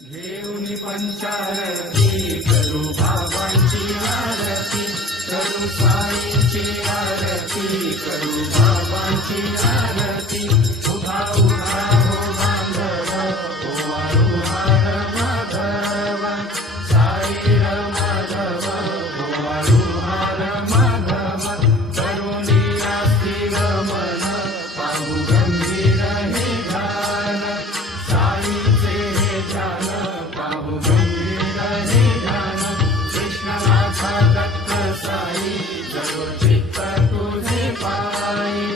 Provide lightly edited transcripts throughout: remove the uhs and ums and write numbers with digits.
घेऊन पंचारती करू बाबांची आरती, करू साईंची आरती, करू बाबांची आरती। उभा उभा हो बांधव, ओवाळू हार माधव, साई माधव, ओवाळू हार माधव। करुणी अस्थिर मन, पाहू गंभीर हे ध्यान, साईचे हे ध्यान, पाहू गंभीर हे ध्यान। कृष्णाचा दत्त साई, जगो चित्त तुझे पायी,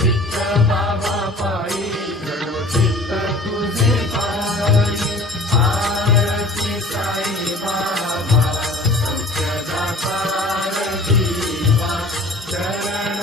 चित्त बाबा पायी, जगो चित्त तुझे पायी। आरती साई बाबा, सौख्यदातार जीवा, चरण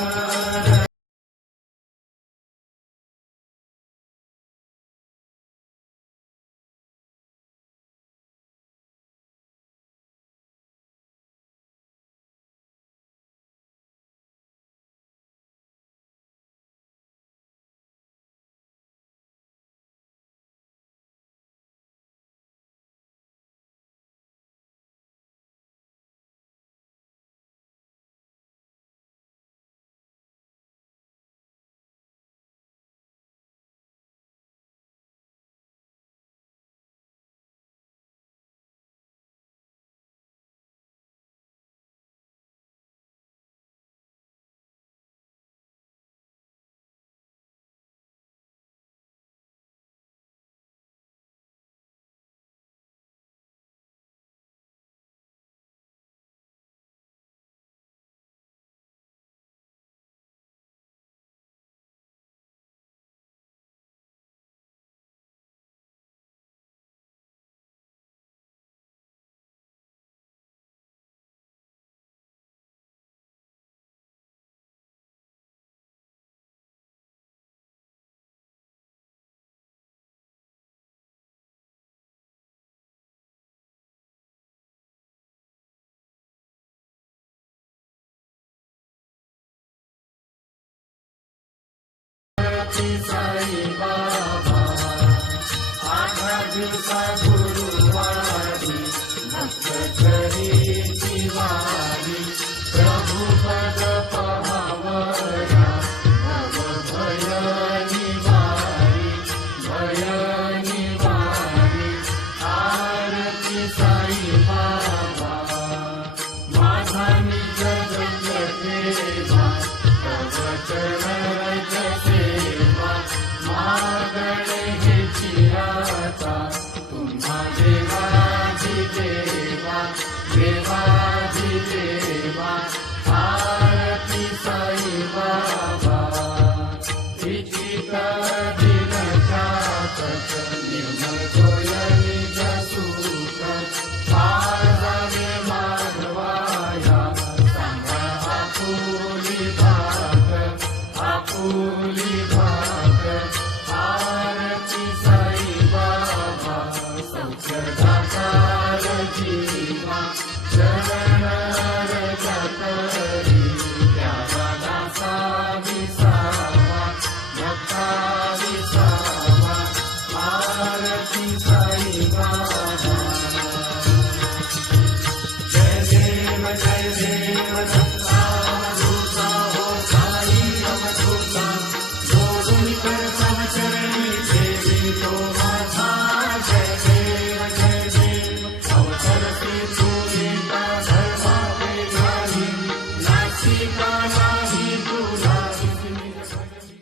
साई बाबा। 8 दिवसा गुरुवारी, भक्त करीची वारी, प्रभू पद पाहावया, भव भय निवारी, भय निवारी। आरती साई बाबा, माझा निज जग देवा, तव चरण सेवा, मागणे हेची आता, तुम्हा देवाजी देवा, देवाजी देवा। आरती साई बाबा, इच्छित दिन जातक, निर्मल होय निज सुख, आजावे माधवाया, सांगा आपुली भाग, आपुली भाग। आरती साई बाबा, सौख्यदातार जीवा।